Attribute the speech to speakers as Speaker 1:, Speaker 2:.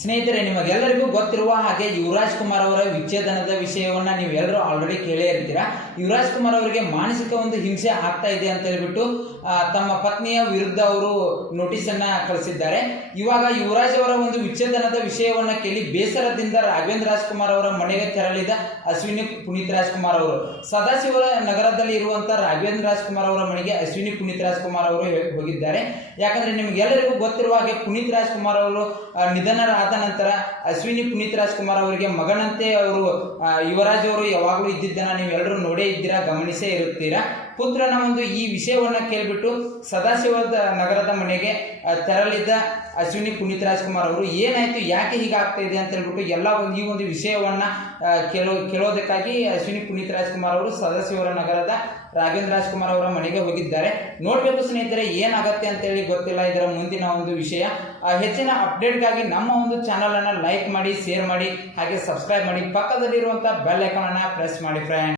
Speaker 1: ಸ್ನೇಹಿತರೆ ನಿಮಗೆಲ್ಲರಿಗೂ ಗೊತ್ತಿರುವ ಹಾಗೆ ಯುವರಾಜ್ ಕುಮಾರ್ ಅವರ ವಿಚ್ಛೇದನದ ವಿಷಯವನ್ನ ನೀವು ಎಲ್ಲರೂ ಆಲ್ರೆಡಿ ಕೇಳೇ ಇರ್ತೀರಾ? ಯುವರಾಜ್ ಕುಮಾರ್ ಅವರಿಗೆ ಮಾನಸಿಕ ಒಂದು ಹಿಂಸೆ ಆಗ್ತಾ ಇದೆ ಅಂತ ಹೇಳ್ಬಿಟ್ಟು ತಮ್ಮ ಪತ್ನಿಯ ವಿರುದ್ಧ ಅವರು ನೋಟಿಸ್ ಅನ್ನ ಕಳಿಸಿದ್ದಾರೆ. ಇವಾಗ ಯುವರಾಜ್ ಅವರ ಒಂದು ವಿಚ್ಛೇದನದ ವಿಷಯವನ್ನ ಕೇಳಿ ಬೇಸರದಿಂದ ರಾಘವೇಂದ್ರ ರಾಜ್ಕುಮಾರ್ ಅವರ ಮನೆಗೆ ತೆರಳಿದ ಅಶ್ವಿನಿ ಪುನೀತ್ ರಾಜ್ಕುಮಾರ್ ಅವರು. ಸದಾಶಿವ ನಗರದಲ್ಲಿ ಇರುವಂತಹ ರಾಘವೇಂದ್ರ ರಾಜ್ಕುಮಾರ್ ಅವರ ಮನೆಗೆ ಅಶ್ವಿನಿ ಪುನೀತ್ ರಾಜ್ಕುಮಾರ್ ಅವರು ಹೋಗಿದ್ದಾರೆ. ಯಾಕಂದ್ರೆ ನಿಮಗೆಲ್ಲರಿಗೂ ಗೊತ್ತಿರುವ ಹಾಗೆ ಪುನೀತ್ ರಾಜ್ಕುಮಾರ್ ಅವರು ಆ, ನಿಧನರಾದ ನಂತರ ಅಶ್ವಿನಿ ಪುನೀತ್ ರಾಜ್ಕುಮಾರ್ ಅವರಿಗೆ ಮಗನಂತೆ ಅವರು ಯುವರಾಜ್ ಅವರು ಯಾವಾಗಲೂ ಇದ್ದಿದ್ದನ್ನ ನೀವೆಲ್ಲರೂ ನೋಡೇ ಇದ್ದೀರಾ, ಗಮನಿಸೇ ಇರುತ್ತೀರಾ? ಪುತ್ರನ ಒಂದು ಈ ವಿಷಯವನ್ನ ಕೇಳಿಬಿಟ್ಟು ಸದಾಶಿವದ ನಗರದ ಮನೆಗೆ ತೆರಳಿದ್ದ ಅಶ್ವಿನಿ ಪುನೀತ್ ರಾಜ್ಕುಮಾರ್ ಅವರು, ಏನಾಯ್ತು, ಯಾಕೆ ಹೀಗಾಗ್ತಾ ಇದೆ ಅಂತ ಹೇಳ್ಬಿಟ್ಟು ಎಲ್ಲ ಒಂದು ಈ ಒಂದು ವಿಷಯವನ್ನ ಕೇಳೋ, ಕೇಳೋದಕ್ಕಾಗಿ ಅಶ್ವಿನಿ ಪುನೀತ್ ರಾಜ್ಕುಮಾರ್ ಅವರು ಸದಾಶಿವರ ನಗರದ ರಾಘವೇಂದ್ರ ರಾಜ್ಕುಮಾರ್ ಅವರ ಮನೆಗೆ ಹೋಗಿದ್ದಾರೆ. ನೋಡಬೇಕು ಸ್ನೇಹಿತರೆ, ಏನಾಗತ್ತೆ ಅಂತ ಹೇಳಿ ಗೊತ್ತಿಲ್ಲ, ಇದರ ಮುಂದಿನ ಒಂದು ವಿಷಯ. ಹೆಚ್ಚಿನ ಅಪ್ಡೇಟ್ಗಾಗಿ ನಮ್ಮ ಒಂದು ಚಾನಲ್ ಅನ್ನ ಲೈಕ್ ಮಾಡಿ ಶೇರ್ ಮಾಡಿ, ಹಾಗೆ ಸಬ್ಸ್ಕ್ರೈಬ್ ಮಾಡಿ ಪಕ್ಕದಲ್ಲಿರುವಂಥ ಬೆಲ್ ಐಕಾನ್ ಅನ್ನ ಪ್ರೆಸ್ ಮಾಡಿ ಫ್ರೆಂಡ್